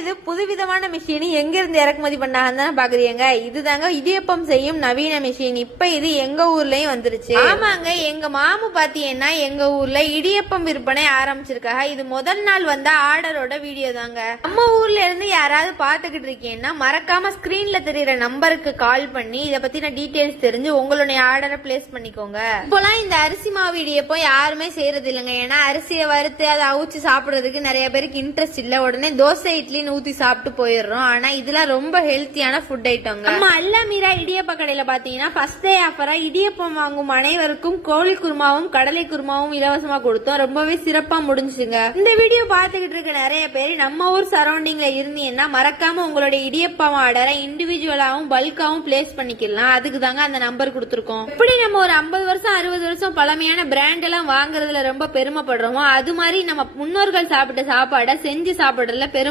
இது புதுவிதமான மிஷின் எங்க இருந்து இறக்குமதி பண்ணாங்கன்னு பாக்குறீங்க. இதுதாங்க இடியப்பம் செய்யும் நவீன மிஷின். இப்ப இது எங்க ஊர்லயும் வந்துருச்சு. ஆமாங்க, எங்க மாமு பாத்தீங்கன்னா எங்க ஊர்ல இடியப்பம் விற்பனை ஆரம்பிச்சிருக்காங்க. இது முதல் நாள் வந்த ஆர்டரோட வீடியோ தாங்க. நம்ம ஊர்ல இருந்து யாராவது பாத்துக்கிட்டு இருக்கீங்கன்னா மறக்காம ஸ்கிரீன்ல தெரியற நம்பருக்கு கால் பண்ணி இத பத்தின டீடைல்ஸ் தெரிஞ்சு உங்களுடைய ஆர்டரை பிளேஸ் பண்ணிக்கோங்க. இப்போலாம் இந்த அரிசி மாவு இடியப்பம் யாருமே செய்யறது இல்லைங்க. ஏன்னா அரிசியை வறுத்து அதை அவிச்சு சாப்பிடுறதுக்கு நிறைய பேருக்கு இன்ட்ரெஸ்ட் இல்ல. உடனே தோசை இட்லி ஊத்தி சாப்பிட்டு போயிடுறோம். ஆனா இதெல்லாம் ரொம்ப ஹெல்த்தியான ஃபுட் ஐட்டங்க. நம்ம அல்ல மீரா இடியப்ப கடையில பாத்தீங்கன்னா ஃபர்ஸ்ட் டே ஆஃபரா இடியப்பம் வாங்கும் அனைவருக்கும் கோழி குருமாவும் கடலை குருமாவும் இலவசமா கொடுத்தோம். ரொம்பவே சிறப்பா முடிஞ்சுங்க. இந்த வீடியோ பாத்துக்கிட்டு இருக்க நிறைய பேர் நம்ம ஊர் சரௌண்டிங்ல இருந்தீங்கன்னா மறக்காம உங்களுடைய இடியப்பம் ஆர்டரை இண்டிவிஜுவலாவும் பல்காவும் பிளேஸ் பண்ணிக்கலாம். அதுக்கு தாங்க அந்த நம்பர் கொடுத்துருக்கோம். எப்படி நம்ம ஒரு 50 வருஷம் 60 வருஷம் பழமையான பிராண்ட் எல்லாம் வாங்குறதுல ரொம்ப பெருமைப்படுறோமோ அது மாதிரி நம்ம முன்னோர்கள் சாப்பிட்ட சாப்பாடை செஞ்சு சாப்பிடுறதுல பெருமை